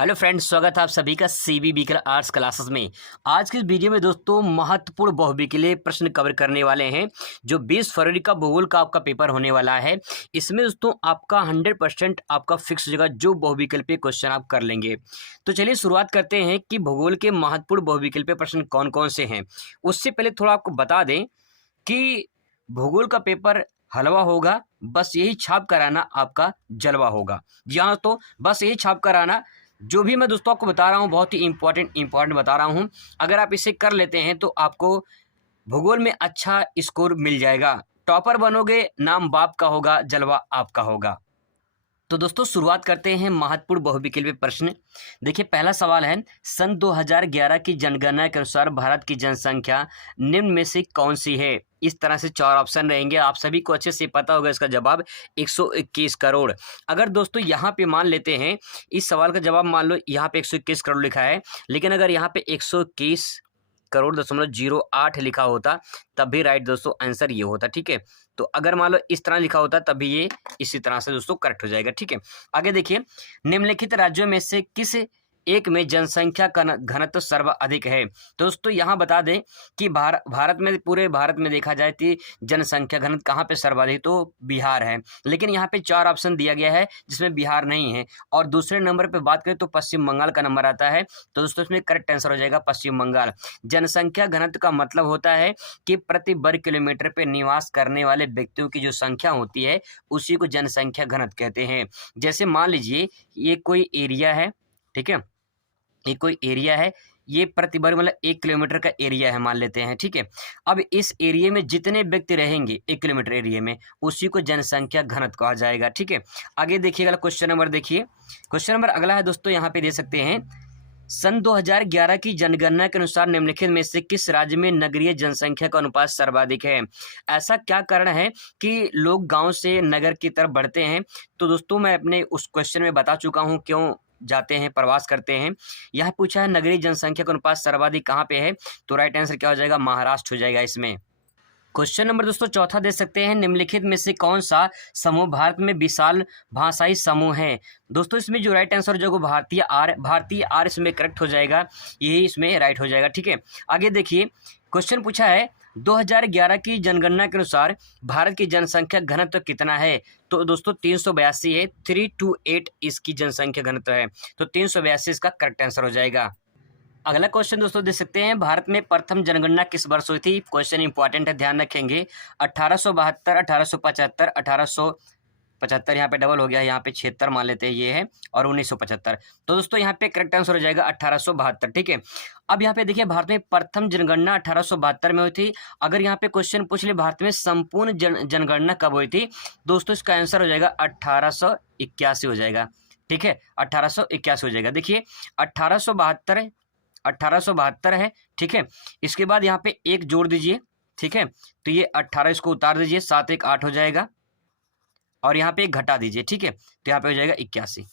Hello friends, स्वागत है आप सभी का सीबीबी आर्ट्स क्लासेस में। आज की इस वीडियो में दोस्तों महत्वपूर्ण बहुविकल्पीय प्रश्न कवर करने वाले हैं जो 20 फरवरी का भूगोल का आपका पेपर होने वाला है। इसमें दोस्तों आपका 100% आपका फिक्स हो जाएगा जो बहुविकल्पीय क्वेश्चन आप कर लेंगे। तो चलिए शुरुआत करते हैं कि भूगोल के महत्वपूर्ण बहुविकल्पीय प्रश्न कौन कौन से हैं। उससे पहले थोड़ा आपको बता दें कि भूगोल का पेपर हलवा होगा, बस यही छाप कराना आपका जलवा होगा। जी हाँ, तो बस यही छाप कराना। जो भी मैं दोस्तों आपको बता रहा हूँ बहुत ही इंपॉर्टेंट बता रहा हूँ। अगर आप इसे कर लेते हैं तो आपको भूगोल में अच्छा स्कोर मिल जाएगा, टॉपर बनोगे, नाम बाप का होगा, जलवा आपका होगा। तो दोस्तों शुरुआत करते हैं महत्वपूर्ण बहुविकल्पीय प्रश्न। देखिए पहला सवाल है, सन 2011 की जनगणना के अनुसार भारत की जनसंख्या निम्न में से कौन सी है। इस तरह से 4 ऑप्शन रहेंगे, आप सभी को अच्छे से पता होगा इसका जवाब 121 करोड़। अगर दोस्तों यहाँ पे मान लेते हैं इस सवाल का जवाब, मान लो यहाँ पे 121 करोड़ लिखा है, लेकिन अगर यहाँ पे 121 करोड़ 0.08 लिखा होता तब भी राइट दोस्तों आंसर ये होता। ठीक है, तो अगर मान लो इस तरह लिखा होता तब भी ये इसी तरह से दोस्तों करेक्ट हो जाएगा। ठीक है, आगे देखिए, निम्नलिखित राज्यों में से किस एक में जनसंख्या का घनत्व सर्वाधिक है। तो दोस्तों यहाँ बता दें कि भारत में, पूरे भारत में देखा जाए तो जनसंख्या घनत्व कहाँ पे सर्वाधिक, तो बिहार है। लेकिन यहाँ पे 4 ऑप्शन दिया गया है जिसमें बिहार नहीं है। और दूसरे नंबर पे बात करें तो पश्चिम बंगाल का नंबर आता है। तो दोस्तों इसमें करेक्ट आंसर हो जाएगा पश्चिम बंगाल। जनसंख्या घनत्व का मतलब होता है कि प्रति वर्ग किलोमीटर पे निवास करने वाले व्यक्तियों की जो संख्या होती है उसी को जनसंख्या घनत्व कहते हैं। जैसे मान लीजिए ये कोई एरिया है, ठीक है, ये कोई एरिया है, ये प्रति वर्ग मतलब 1 किलोमीटर का एरिया है मान लेते हैं। ठीक है, अब इस एरिया में जितने व्यक्ति रहेंगे 1 किलोमीटर एरिया में उसी को जनसंख्या घनत्व कहा जाएगा। ठीक है, आगे देखिएगा क्वेश्चन नंबर, देखिए क्वेश्चन नंबर अगला है दोस्तों, यहाँ पे दे सकते हैं, सन 2011 की जनगणना के अनुसार निम्नलिखित में से किस राज्य में नगरीय जनसंख्या का अनुपात सर्वाधिक है। ऐसा क्या कारण है कि लोग गांव से नगर की तरफ बढ़ते हैं। तो दोस्तों मैं अपने उस क्वेश्चन में बता चुका हूं क्यों जाते हैं, प्रवास करते हैं। यह पूछा है नगरीय जनसंख्या का अनुपात सर्वाधिक कहाँ पे है, तो राइट आंसर क्या हो जाएगा, महाराष्ट्र हो जाएगा इसमें। क्वेश्चन नंबर दोस्तों चौथा दे सकते हैं, निम्नलिखित में से कौन सा समूह भारत में विशाल भाषाई समूह है। दोस्तों इसमें जो राइट आंसर हो जाएगा भारतीय आर इसमें करेक्ट हो जाएगा, यही इसमें राइट हो जाएगा। ठीक है, आगे देखिए, क्वेश्चन पूछा है 2011 की जनगणना के अनुसार भारत की जनसंख्या घनत्व कितना है। तो दोस्तों 382 है, 328 इसकी जनसंख्या घनत्व है, तो 382 इसका करेक्ट आंसर हो जाएगा। अगला क्वेश्चन दोस्तों दे सकते हैं, भारत में प्रथम जनगणना किस वर्ष हुई थी। क्वेश्चन इंपॉर्टेंट है, ध्यान रखेंगे। 1872, 1875, 1875 यहाँ पे डबल हो गया, यहाँ पे 76 मान लेते हैं ये है, और 1975। तो दोस्तों यहाँ पे करेक्ट आंसर हो जाएगा 1872। ठीक है, अब यहाँ पे देखिए भारत में प्रथम जनगणना 1872 में हुई थी। अगर यहाँ पे क्वेश्चन पूछ ले भारत में संपूर्ण जनगणना कब हुई थी, दोस्तों इसका आंसर हो जाएगा 1881 हो जाएगा। ठीक है, 1881 हो जाएगा। देखिए 1872 है। ठीक है, इसके बाद यहाँ पे 1 जोड़ दीजिए। ठीक है, तो ये 18 इसको उतार दीजिए, 7 1 8 हो जाएगा, और यहाँ पे 1 घटा दीजिए। ठीक है, तो यहाँ पे हो जाएगा 81।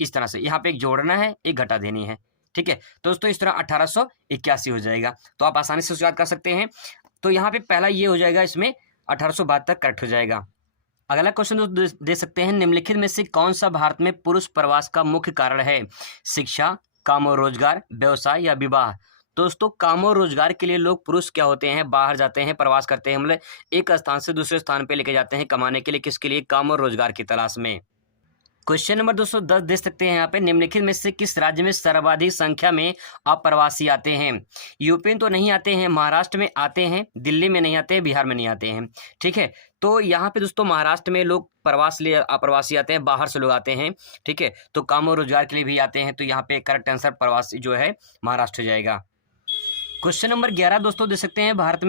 इस तरह से यहाँ पे 1 जोड़ना है, 1 घटा देनी है। ठीक है, तो दोस्तों इस तरह 1881 हो जाएगा, तो आप आसानी से याद कर सकते हैं। तो यहाँ पे पहला ये हो जाएगा, इसमें 1872 करेक्ट हो जाएगा। अगला क्वेश्चन दे सकते हैं, निम्नलिखित में से कौन सा भारत में पुरुष प्रवास का मुख्य कारण है। शिक्षा, काम और रोजगार, व्यवसाय या विवाह। दोस्तों काम और रोजगार के लिए लोग पुरुष क्या होते हैं, बाहर जाते हैं, प्रवास करते हैं, मतलब एक स्थान से दूसरे स्थान पे लेके जाते हैं कमाने के लिए, किसके लिए, काम और रोजगार की तलाश में। क्वेश्चन नंबर 210 दे सकते हैं यहाँ पे, निम्नलिखित में से किस राज्य में सर्वाधिक संख्या में अप्रवासी आते हैं। यूपी में तो नहीं आते हैं, महाराष्ट्र में आते हैं, दिल्ली में नहीं आते हैं, बिहार में नहीं आते हैं। ठीक है, तो यहाँ पे दोस्तों महाराष्ट्र में लोग प्रवास लिए अप्रवासी आते हैं, बाहर से लोग आते हैं। ठीक है, तो काम और रोजगार के लिए भी आते हैं, तो यहाँ पे करेक्ट आंसर प्रवासी जो है महाराष्ट्र हो जाएगा। क्वेश्चन नंबर 11 दोस्तों दे सकते हैं, भारत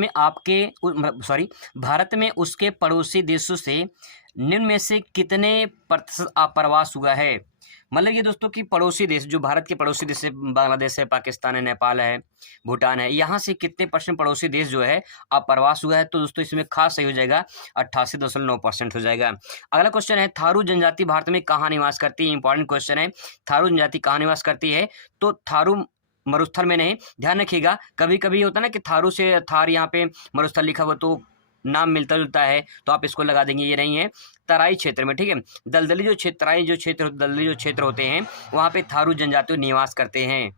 में उसके पड़ोसी देशों से निम्न में से कितने प्रतिशत अप्रवास हुआ है। मतलब ये दोस्तों कि पड़ोसी देश, जो भारत के पड़ोसी देश है, बांग्लादेश है, पाकिस्तान है, नेपाल है, भूटान है, यहाँ से कितने % पड़ोसी देश जो है अप्रवास हुआ है। तो दोस्तों इसमें खास सही हो जाएगा, 88.9% हो जाएगा। अगला क्वेश्चन है, थारू जनजाति भारत में कहाँ निवास करती है। इंपॉर्टेंट क्वेश्चन है, थारू जनजाति कहाँ निवास करती है। तो थारू मरुस्थल में नहीं, ध्यान रखिएगा, कभी कभी होता है ना कि थारू से थार यहाँ पे मरुस्थल लिखा हुआ, तो नाम मिलता जुलता है तो आप इसको लगा देंगे, ये नहीं है। तराई क्षेत्र में, ठीक है, दलदली जो क्षेत्र, तराई जो क्षेत्र, दलदली जो क्षेत्र होते हैं वहाँ पे थारू जनजाति निवास करते हैं।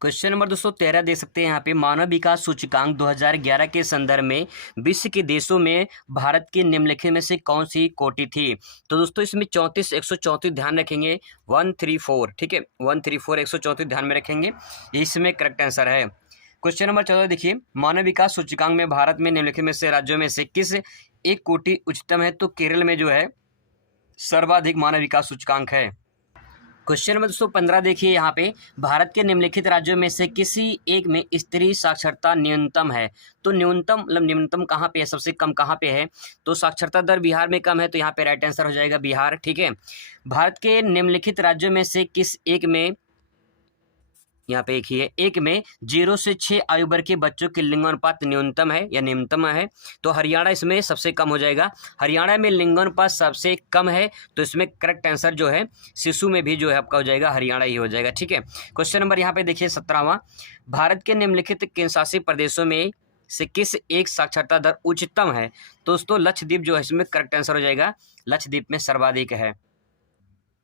क्वेश्चन नंबर 213 देख सकते हैं यहाँ पे, मानव विकास सूचकांक 2011 के संदर्भ में विश्व के देशों में भारत की निम्नलिखित में से कौन सी कोटि थी? तो दोस्तों इसमें 34 134 ध्यान रखेंगे, 134, ठीक है, 134 134 ध्यान में रखेंगे, इसमें करेक्ट आंसर है। क्वेश्चन नंबर 14 देखिए, मानव विकास सूचकांक में भारत में निम्नलिखित में से राज्यों में से किस एक कोटि उच्चतम है? तो केरल में जो है सर्वाधिक मानव विकास सूचकांक है। क्वेश्चन नंबर 215 देखिए यहाँ पे, भारत के निम्नलिखित राज्यों में से किसी एक में स्त्री साक्षरता न्यूनतम है? तो न्यूनतम मतलब न्यूनतम कहाँ पे है, सबसे कम कहाँ पे है? तो साक्षरता दर बिहार में कम है, तो यहाँ पे राइट आंसर हो जाएगा बिहार, ठीक है। भारत के निम्नलिखित राज्यों में से किस एक में, यहाँ पे एक ही है, एक में 0 से 6 आयु वर्ग के बच्चों की लिंगानुपात न्यूनतम है या निम्नतम है? तो हरियाणा इसमें सबसे कम हो जाएगा। हरियाणा में लिंगानुपात सबसे कम है, तो इसमें करेक्ट आंसर जो है शिशु में भी जो है आपका हो जाएगा हरियाणा ही हो जाएगा, ठीक है। क्वेश्चन नंबर यहाँ पे देखिए 17वां, भारत के निम्नलिखित केंद्र शासित प्रदेशों में से किस एक साक्षरता दर उच्चतम है? दोस्तों लक्षद्वीप जो है इसमें करेक्ट आंसर हो जाएगा, लक्षद्वीप में सर्वाधिक है।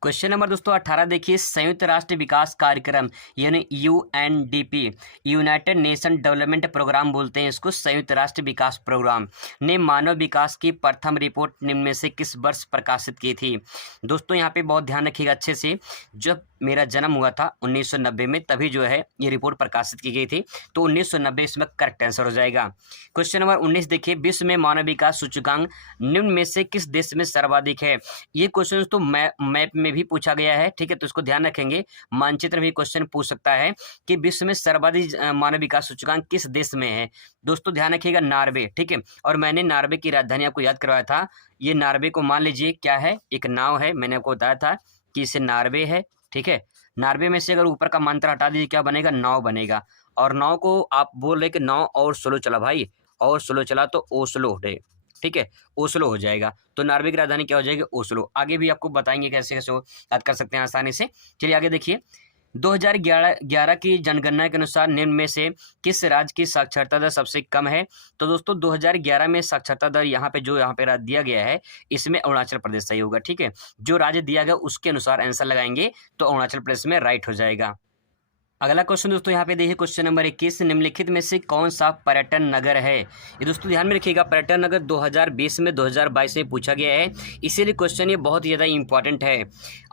क्वेश्चन नंबर दोस्तों 18 देखिए, संयुक्त राष्ट्र विकास कार्यक्रम यानी UNDP, United Nation Development Programme बोलते हैं इसको, संयुक्त राष्ट्र विकास प्रोग्राम ने मानव विकास की प्रथम रिपोर्ट निम्न में से किस वर्ष प्रकाशित की थी? दोस्तों यहाँ पे बहुत ध्यान रखिएगा अच्छे से, जब मेरा जन्म हुआ था 1990 में, तभी जो है ये रिपोर्ट प्रकाशित की गई थी, तो 1990 इसमें करेक्ट आंसर हो जाएगा। क्वेश्चन नंबर 19 देखिए, विश्व में मानव विकास सूचकांक निम्न में से किस देश में सर्वाधिक है? ये क्वेश्चन तो मैप में भी पूछा गया है, ठीक है, तो इसको ध्यान रखेंगे। मानचित्र में क्वेश्चन पूछ सकता है कि विश्व में सर्वाधिक मानव विकास सूचकांक किस देश में है? दोस्तों ध्यान रखिएगा नार्वे, ठीक है, और मैंने नार्वे की राजधानी आपको याद करवाया था। ये नार्वे को मान लीजिए क्या है, एक नाव है, मैंने आपको बताया था कि इसे नार्वे है, ठीक है। नार्वे में से अगर ऊपर का मंत्र हटा दीजिए क्या बनेगा, नाव बनेगा। और नाव को आप बोल रहे कि नाव और स्लो चला भाई, और स्लो चला तो ओस्लो है, ठीक है, ओस्लो हो जाएगा। तो नार्वे की राजधानी क्या हो जाएगी, ओस्लो। आगे भी आपको बताएंगे कैसे कैसे याद कर सकते हैं आसानी से। चलिए आगे देखिए, 2011 की जनगणना के अनुसार निम्न में से किस राज्य की साक्षरता दर सबसे कम है? तो दोस्तों 2011 में साक्षरता दर यहाँ पे जो यहाँ पे राज्य दिया गया है, इसमें अरुणाचल प्रदेश सही होगा, ठीक है। जो राज्य दिया गया उसके अनुसार आंसर लगाएंगे तो अरुणाचल प्रदेश में राइट हो जाएगा। अगला क्वेश्चन दोस्तों यहाँ पे देखिए, क्वेश्चन नंबर 21, निम्नलिखित में से कौन सा पर्यटन नगर है? ये दोस्तों ध्यान में रखिएगा, पर्यटन नगर 2020 में 2022 में पूछा गया है, इसीलिए क्वेश्चन ये बहुत ही ज़्यादा इंपॉर्टेंट है।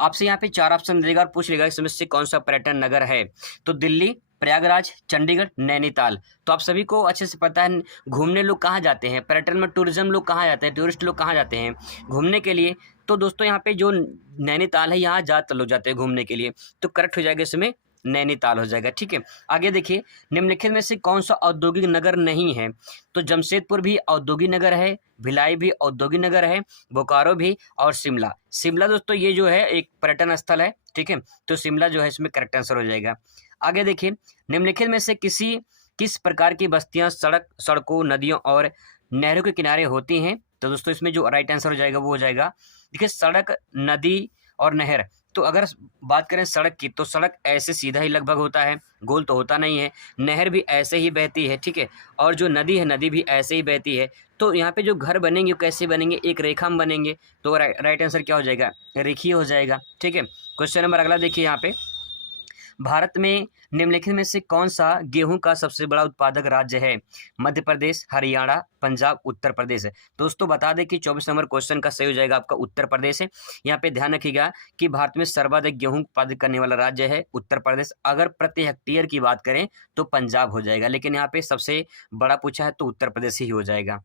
आपसे यहाँ पे 4 ऑप्शन देगा और पूछ लेगा इसमें से कौन सा पर्यटन नगर है। तो दिल्ली, प्रयागराज, चंडीगढ़, नैनीताल। तो आप सभी को अच्छे से पता है घूमने लोग कहाँ जाते हैं, पर्यटन में टूरिज्म लोग कहाँ जाते हैं, टूरिस्ट लोग कहाँ जाते हैं घूमने के लिए? तो दोस्तों यहाँ पे जो नैनीताल है यहाँ ज़्यादातर लोग जाते हैं घूमने के लिए, तो करेक्ट हो जाएगा इसमें नैनीताल हो जाएगा, ठीक है। आगे देखिए, निम्नलिखित में से कौन सा औद्योगिक नगर नहीं है? तो जमशेदपुर भी औद्योगिक नगर है, भिलाई भी औद्योगिक नगर है, बोकारो भी, और शिमला। शिमला दोस्तों ये जो है एक पर्यटन स्थल है, ठीक है, तो शिमला जो है इसमें करेक्ट आंसर हो जाएगा। आगे देखिए, निम्नलिखित में से किस प्रकार की बस्तियां सड़कों, नदियों और नहरों के किनारे होती हैं? तो दोस्तों इसमें जो राइट आंसर हो जाएगा वो हो जाएगा, देखिए सड़क, नदी और नहर। तो अगर बात करें सड़क की, तो सड़क ऐसे सीधा ही लगभग होता है, गोल तो होता नहीं है। नहर भी ऐसे ही बहती है, ठीक है, और जो नदी है, नदी भी ऐसे ही बहती है। तो यहाँ पे जो घर बनेंगे कैसे बनेंगे, एक रेखा में बनेंगे, तो राइट आंसर क्या हो जाएगा, रेखीय हो जाएगा, ठीक है। क्वेश्चन नंबर अगला देखिए यहाँ पे, भारत में निम्नलिखित में से कौन सा गेहूं का सबसे बड़ा उत्पादक राज्य है? मध्य प्रदेश, हरियाणा, पंजाब, उत्तर प्रदेश। दोस्तों बता दें कि 24 नंबर क्वेश्चन का सही हो जाएगा आपका उत्तर प्रदेश है। यहाँ पे ध्यान रखिएगा कि भारत में सर्वाधिक गेहूं उत्पादित करने वाला राज्य है उत्तर प्रदेश। अगर प्रति हेक्टेयर की बात करें तो पंजाब हो जाएगा, लेकिन यहाँ पे सबसे बड़ा पूछा है तो उत्तर प्रदेश ही हो जाएगा।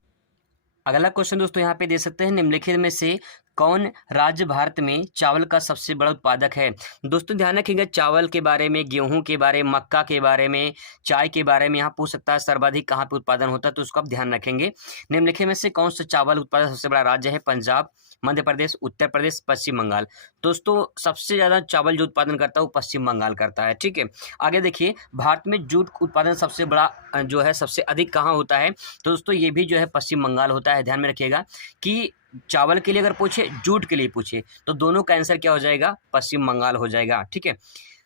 अगला क्वेश्चन दोस्तों यहाँ पे दे सकते हैं, निम्नलिखित में से कौन राज्य भारत में चावल का सबसे बड़ा उत्पादक है? दोस्तों ध्यान रखिएगा, चावल के बारे में, गेहूं के बारे में, मक्का के बारे में, चाय के बारे में यहाँ पूछ सकता है सर्वाधिक कहाँ पे उत्पादन होता है, तो उसको आप ध्यान रखेंगे। निम्नलिखित में से कौन सा चावल उत्पादक सबसे बड़ा राज्य है? पंजाब, मध्य प्रदेश, उत्तर प्रदेश, पश्चिम बंगाल। दोस्तों सबसे ज़्यादा चावल जो उत्पादन करता है वो पश्चिम बंगाल करता है, ठीक है। आगे देखिए, भारत में जूट उत्पादन सबसे बड़ा जो है सबसे अधिक कहाँ होता है? तो दोस्तों ये भी जो है पश्चिम बंगाल होता है। ध्यान में रखिएगा कि चावल के लिए अगर पूछे, जूट के लिए पूछे, तो दोनों का आंसर क्या हो जाएगा, पश्चिम बंगाल हो जाएगा, ठीक है।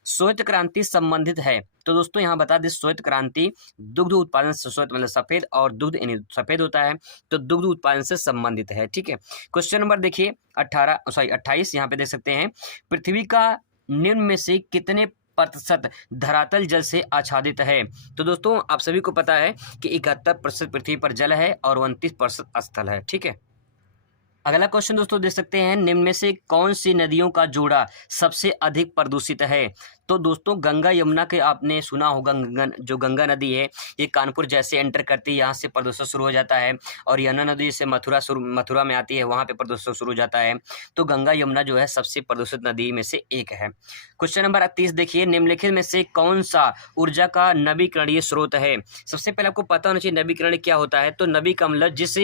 श्वेत क्रांति संबंधित है? तो दोस्तों यहाँ बता दें, श्वेत क्रांति दुग्ध उत्पादन से, श्वेत मतलब सफेद और दुग्ध यानी सफेद होता है, तो दुग्ध उत्पादन से संबंधित है। ठीक है, क्वेश्चन नंबर देखिए 28 यहाँ पे देख सकते हैं, पृथ्वी का निम्न में से कितने प्रतिशत धरातल जल से आच्छादित है? तो दोस्तों आप सभी को पता है कि 71% पृथ्वी पर जल है और 29% स्थल है। ठीक है, अगला क्वेश्चन दोस्तों देख सकते हैं, निम्न में से कौन सी नदियों का जोड़ा सबसे अधिक प्रदूषित है? तो दोस्तों गंगा यमुना के आपने सुना होगा, जो गंगा नदी है ये कानपुर जैसे एंटर करती है यहाँ से प्रदूषण शुरू हो जाता है, और यमुना नदी से मथुरा में आती है, वहाँ पे प्रदूषण शुरू हो जाता है। तो गंगा यमुना जो है सबसे प्रदूषित नदी में से एक है। क्वेश्चन नंबर 30 देखिए, निम्नलिखित में से कौन सा ऊर्जा का नवीकरणीय स्रोत है? सबसे पहले आपको पता होना चाहिए नवीकरण क्या होता है। तो नवी का मतलब जिस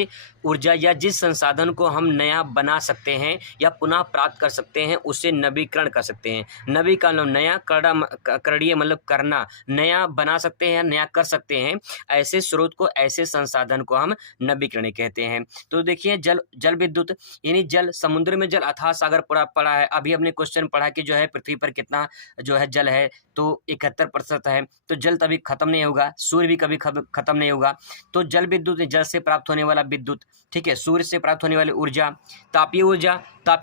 ऊर्जा या जिस संसाधन को हम नया बना सकते हैं या पुनः प्राप्त कर सकते हैं उसे नवीकरण कर सकते हैं। नवी का मतलब नया, करणीय मतलब करना, नया बना सकते हैं, नया कर सकते हैं। ऐसे स्रोत को, ऐसे संसाधन को हम नवीकरणीय कहते हैं। तो देखिए जल विद्युत यानी जल, समुद्र में जल अथाह सागर पड़ा है। अभी हमने क्वेश्चन पढ़ा कि जो है पृथ्वी पर कितना जो है जल है, तो 71% है। तो जल तभी खत्म नहीं होगा, सूर्य भी कभी खत्म नहीं होगा। तो जल विद्युत, जल से प्राप्त होने वाला विद्युत, ठीक है, सूर्य से प्राप्त होने वाली ऊर्जा, तापीय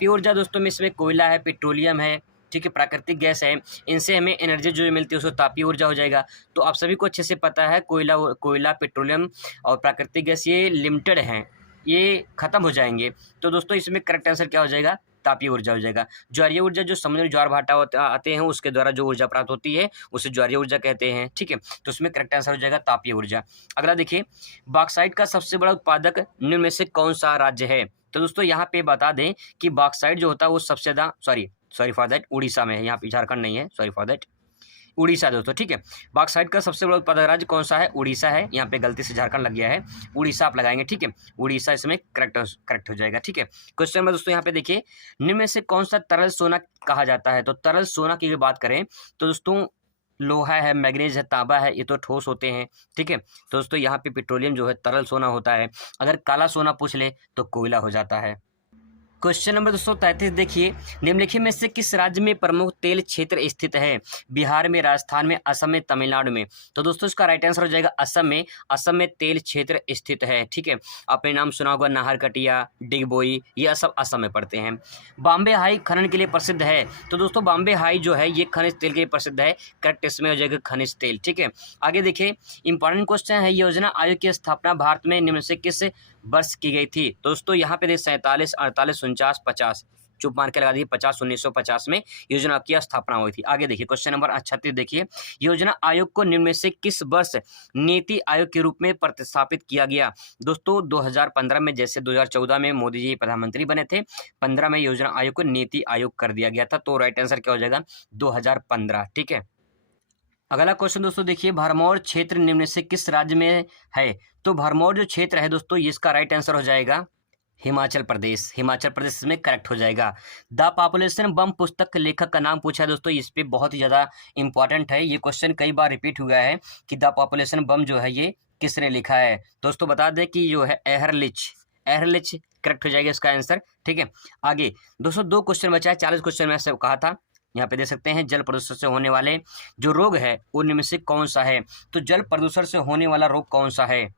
ऊर्जा दोस्तों में इसमें कोयला है, पेट्रोलियम है, ठीक है, प्राकृतिक गैस है, इनसे हमें एनर्जी जो मिलती है उसको तापीय ऊर्जा हो जाएगा। तो आप सभी को अच्छे से पता है कोयला, पेट्रोलियम और प्राकृतिक गैस ये लिमिटेड हैं, ये खत्म हो जाएंगे। तो दोस्तों इसमें करेक्ट आंसर क्या हो जाएगा? तापीय ऊर्जा हो जाएगा। ज्वारीय ऊर्जा जो समुद्र ज्वार भाटा आते हैं उसके द्वारा जो ऊर्जा प्राप्त होती है उसे ज्वारीय ऊर्जा कहते हैं। ठीक है, तो उसमें करेक्ट आंसर हो जाएगा तापीय ऊर्जा। अगला देखिए, बॉक्साइट का सबसे बड़ा उत्पादक निम्न में से कौन सा राज्य है? तो दोस्तों यहाँ पे बता दें कि बॉक्साइट जो होता है वो सबसे ज़्यादा, सॉरी फॉर दैट, उड़ीसा में है, यहाँ पे झारखंड नहीं है, सॉरी फॉर दैट, उड़ीसा दोस्तों। ठीक है, बॉक्साइट का सबसे बड़ा उत्पादक राज्य कौन सा है? उड़ीसा है। यहाँ पे गलती से झारखंड लग गया है, उड़ीसा आप लगाएंगे। ठीक है, उड़ीसा इसमें करेक्ट हो जाएगा। ठीक है, क्वेश्चन नंबर दोस्तों यहाँ पे देखिए, निम्न में से कौन सा तरल सोना कहा जाता है? तो तरल सोना की बात करें तो दोस्तों लोहा है, मैग्नीज है, तांबा है, ये तो ठोस होते हैं। ठीक है, तो दोस्तों यहाँ पे पेट्रोलियम जो है तरल सोना होता है। अगर काला सोना पूछ ले तो कोयला हो जाता है। क्वेश्चन नंबर 233 देखिए, निम्नलिखित में से किस राज्य में प्रमुख तेल क्षेत्र स्थित है? बिहार में, राजस्थान में, असम में, तमिलनाडु में? तो दोस्तों इसका राइट आंसर हो जाएगा असम में। असम में तेल क्षेत्र स्थित है। ठीक है, आपने नाम सुना होगा नाहरकटिया, डिगबोई, यह सब असम में पड़ते हैं। बॉम्बे हाई खनन के लिए प्रसिद्ध है। तो दोस्तों बॉम्बे हाई जो है ये खनिज तेल के लिए प्रसिद्ध है। करेक्ट इसमें हो जाएगा खनिज तेल। ठीक है, आगे देखिए, इंपॉर्टेंट क्वेश्चन है, योजना आयोग की स्थापना भारत में निम्न से किस वर्ष की गई थी? दोस्तों यहाँ पे 47, 48, 49, 50, चुप मार के लगा दीजिए 50, 1950 में योजना की स्थापना हुई थी। आगे देखिए क्वेश्चन नंबर 36 देखिए, योजना आयोग को निम्न में से किस वर्ष नीति आयोग के रूप में प्रतिस्थापित किया गया? दोस्तों 2015 में, जैसे 2014 में मोदी जी प्रधानमंत्री बने थे, 15 में योजना आयोग को नीति आयोग कर दिया गया था। तो राइट आंसर क्या हो जाएगा? 2015। ठीक है, अगला क्वेश्चन दोस्तों देखिए, भरमौर क्षेत्र निम्न से किस राज्य में है? तो भरमौर जो क्षेत्र है दोस्तों इसका राइट आंसर हो जाएगा हिमाचल प्रदेश। हिमाचल प्रदेश में करेक्ट हो जाएगा। द पॉपुलेशन बम पुस्तक के लेखक का नाम पूछा है दोस्तों, इस पे बहुत ही ज़्यादा इंपॉर्टेंट है, ये क्वेश्चन कई बार रिपीट हुआ है कि द पॉपुलेशन बम जो है ये किसने लिखा है? दोस्तों बता दें कि जो है एहरलिच करेक्ट हो जाएगा इसका आंसर। ठीक है, आगे दोस्तों 2 क्वेश्चन बचा है, 40 क्वेश्चन में से कहा था। यहाँ पे देख सकते हैं, जल प्रदूषण से होने वाले जो रोग है उनमें से कौन सा है? तो जल प्रदूषण से होने वाला रोग कौन सा है?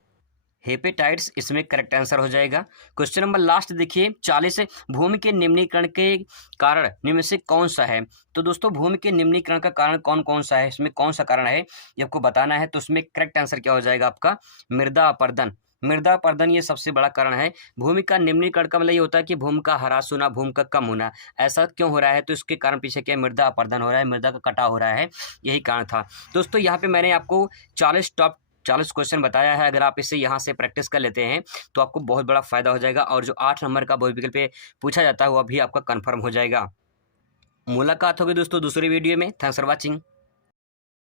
हेपेटाइटिस इसमें करेक्ट आंसर हो जाएगा। क्वेश्चन नंबर लास्ट देखिए 40, भूमि के निम्नीकरण के कारण निम्न से कौन सा है? तो दोस्तों भूमि के निम्नीकरण का कारण कौन कौन सा है, इसमें कौन सा कारण है ये आपको बताना है। तो उसमें करेक्ट आंसर क्या हो जाएगा आपका? मृदा अपरदन। मृदा अपरदन ये सबसे बड़ा कारण है। भूमि का निम्नीकरण का मतलब ये होता है कि भूमि का ह्रास होना, भूमि का कम होना। ऐसा क्यों हो रहा है? तो इसके कारण पीछे क्या, मृदा अपरदन हो रहा है, मृदा का कटाव हो रहा है, यही कारण था। दोस्तों यहाँ पे मैंने आपको 40 क्वेश्चन बताया है। अगर आप इसे यहाँ से प्रैक्टिस कर लेते हैं तो आपको बहुत बड़ा फायदा हो जाएगा, और जो 8 नंबर का बहुविकल्प पे पूछा जाता है वो अभी आपका कन्फर्म हो जाएगा। मुलाकात होगी दोस्तों दूसरी वीडियो में। Thanks for watching.